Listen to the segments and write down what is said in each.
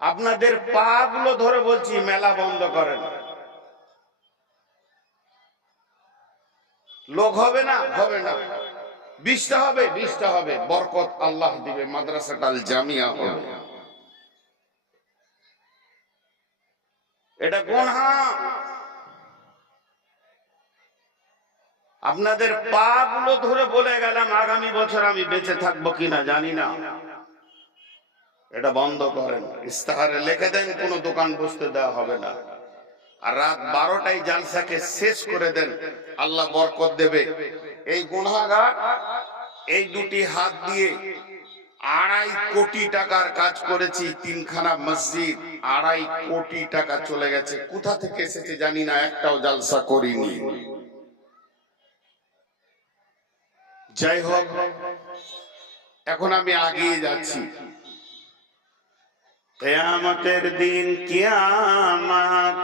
আপনাদের পা গুলো ধরে বলছি, মেলা বন্ধ করেন। লোক হবে না? হবে না। বিশটা হবে? বিশটা হবে। বরকত আল্লাহ দিবে মাদ্রাসাটাল জামিয়া হবে। এটা গোনা আপনাদের পা গুলো ধরে বলে গেলাম, আগামী বছর আমি বেঁচে থাকব কিনা জানি না। এটা বন্ধ করেন। ইস্তাহারে লিখে দেন, কোনো দোকান বসতে দেওয়া হবে না। আর রাত বারোটায় জালসাকে শেষ করে দেন, আল্লাহ বরকত দেবে। এই গুনাগার এই দুটি হাত দিয়ে আড়াই কোটি টাকার কাজ করেছি, তিনখানা মসজিদ, আড়াই কোটি টাকা চলে গেছে। কোথা থেকে এসেছে জানি না, একটাও জালসা করিনি। যাই হোক, এখন আমি আগিয়ে যাচ্ছি। কেয়ামতের দিন কিয়ামত।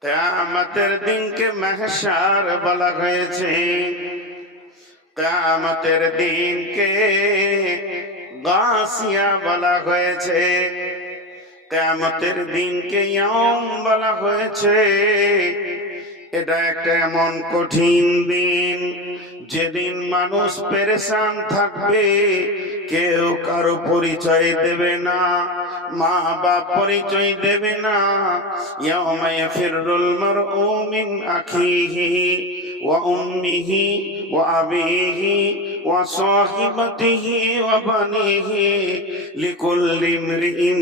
কেয়ামতের দিনকে মেহসার বলা হয়েছে। কেয়ামতের দিনকে গাছিয়া বলা হয়েছে। কেয়ামতের দিনকে ইয়ম বলা হয়েছে। এটা একটা এমন কঠিন দিন। যেদিন মানুষ পেরেশান থাকবে কেউ কারও পরিচয় দেবে না, মা বাপ পরিচয় দেবে না। ইয়াউমা ইয়াফিরুল মারউ মিন আখিহি ওয়া উম্মিহি ওয়া আবিহি ওয়া সাহিবাতিহি ওয়া বানিহি। লিকুল্লি ইমরিইন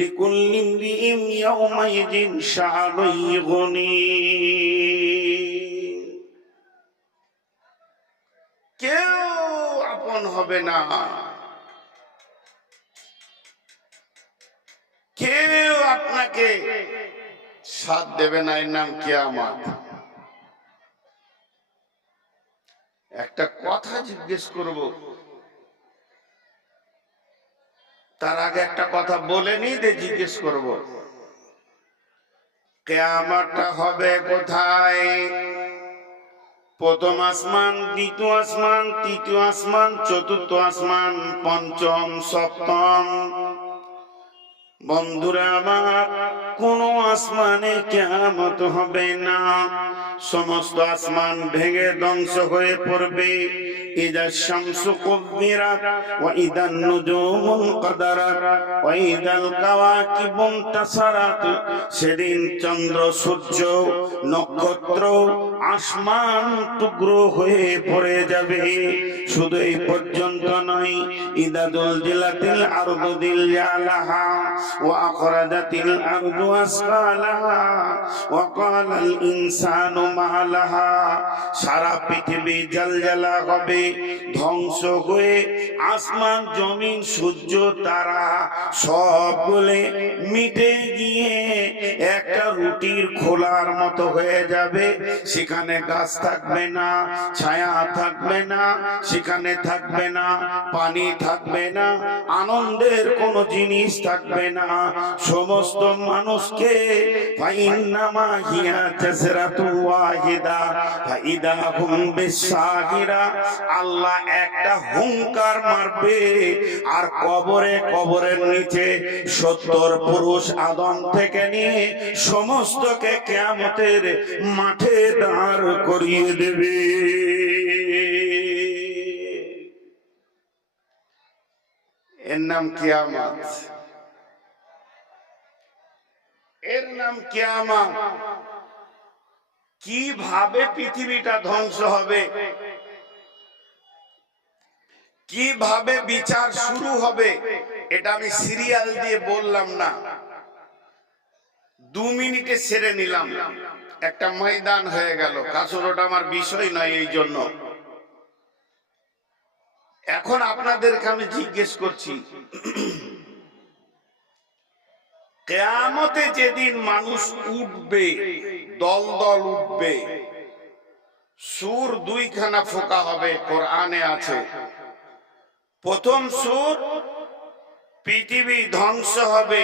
লিকুল্লি ইমরিইন ইয়াউমা ইযিন শাআনুন ইগনি কেউ আপন হবে না। কেউ আপনাকে সাথ দেবে না, এর নাম কিয়ামত। একটা কথা জিজ্ঞেস করব। তার আগে একটা কথা বলে নি যে জিজ্ঞেস করব। কেয়ামতটা হবে কোথায়? প্রথম আসমান, দ্বিতীয় আসমান, তৃতীয় আসমান, চতুর্থ আসমান, পঞ্চম, সপ্তম। বন্ধুরা আমার আসমানে কেমত হবে না। সমস্ত আসমান ভেঙে ধ্বংস হয়ে পড়বে। কুব্বিরাত ওয়া ইদান নুজুমু কাদারাত ওয়া ইদাল কাওয়াকিবু তাসারাত। সেদিন চন্দ্র, সূর্য, নক্ষত্র, আসমান টুকরো হয়ে পড়ে যাবে। শুধু এই পর্যন্ত নয়, ইদাদুল জিলাতিল আরদু দিল জালাহা ওয়া আখরাজাতিল আরদু আসকালাহা ওয়া ক্বালাল ইনসানু মা লাহা সারা পৃথিবী জলজলা হবে, ধ্বংস হয়ে আসমান, জমিন, সূর্য, তারা সব বলে মিটে গিয়ে একটা রুটির খোলার মতো হয়ে যাবে। সেখানে গাছ থাকবে না, ছায়া থাকবে না, সেখানে থাকবে না, পানি থাকবে না, আনন্দের কোনো জিনিস থাকবে না। সমস্ত মানুষকে আল্লাহ একটা হুঙ্কার মারবে, আর কবরে কবরের নিচে সত্তর পুরুষ আদম থেকে নিয়ে সমস্তকে কেয়ামতের মাঠে দাঁড় করিয়ে দেবে। এর নাম কিয়ামত। এর নাম কিয়ামত। কীভাবে পৃথিবীটা ধ্বংস হবে? কীভাবে বিচার শুরু হবে? এটা আমি সিরিয়াল দিয়ে বললাম না। দু মিনিটে সেরে নিলাম। একটা ময়দান হয়ে গেল। কাসর ওটা আমার বিষয় নয় এই জন্য। এখন আপনাদেরকে আমি জিজ্ঞেস করছি, কেয়ামতে যেদিন মানুষ উঠবে, দল দল উঠবে, সুর দুইখানা ফোকা হবে, কোরআনে আছে। প্রথম সুর, পৃথিবী ধ্বংস হবে।